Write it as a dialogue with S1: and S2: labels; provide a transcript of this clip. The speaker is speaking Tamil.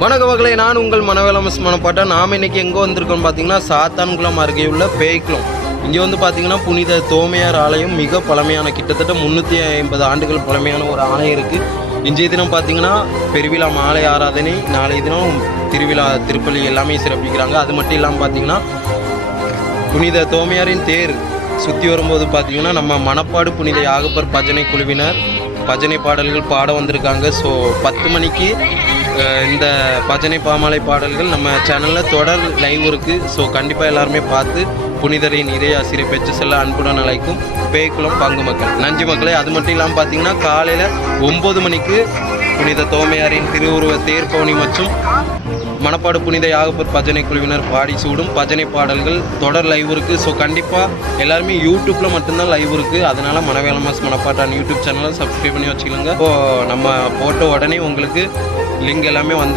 S1: வணக்க நான் உங்கள் மனவேலமஸ் மனப்பாட்டை. நாம் இன்றைக்கி எங்கே வந்திருக்கோம் பார்த்தீங்கன்னா சாத்தான்குளம் அருகே உள்ள பேய்க்குளம். இங்கே வந்து பார்த்தீங்கன்னா புனித தோமையார் ஆலயம் மிக பழமையான கிட்டத்தட்ட முந்நூற்றி ஐம்பது ஆண்டுகள் பழமையான ஒரு ஆலயம் இருக்குது இன்றைய தினம் பார்த்தீங்கன்னா பெருவிழா மாலை ஆராதனை நாளைய தினம் திருவிழா திருப்பலி எல்லாமே சிறப்பிக்கிறாங்க. அது மட்டும் இல்லாமல் பார்த்தீங்கன்னா புனித தோமையாரின் தேர் சுற்றி வரும்போது பார்த்தீங்கன்னா நம்ம மணப்பாடு புனித யாகப்பர் பஜனை குழுவினர் பஜனை பாடல்கள் பாட வந்திருக்காங்க. ஸோ பத்து மணிக்கு இந்த பஜனை பாமாலை பாடல்கள் நம்ம சேனலில் தொடர் லைவ் இருக்குது ஸோ கண்டிப்பாக எல்லாருமே பார்த்து புனிதரின் நிறைய ஆசிரியை பெற்று செல்ல அன்புடன் அழைக்கும். பேய்க்குளம் பங்கு மக்கள். நஞ்சு மக்களை. அது மட்டும் இல்லாமல் பார்த்தீங்கன்னா காலையில் ஒம்பது மணிக்கு புனித தோமையாரின் திருவுருவ தேர் பவனி மற்றும் மணப்பாடு புனித யாகப்பூர் பஜனை குழுவினர் பாடி சூடும் பஜனை பாடல்கள் தொடர் லைவ் இருக்குது ஸோ கண்டிப்பாக எல்லாருமே யூடியூப்பில் மட்டும்தான் லைவ் இருக்குது அதனால் மனவேலமாஸ் மணப்பாட்டான் யூடியூப் சேனலை சப்ஸ்கிரைப் பண்ணி வச்சுக்கோங்க. இப்போ நம்ம போட்ட உடனே உங்களுக்கு லிங்க் எல்லாமே வந்து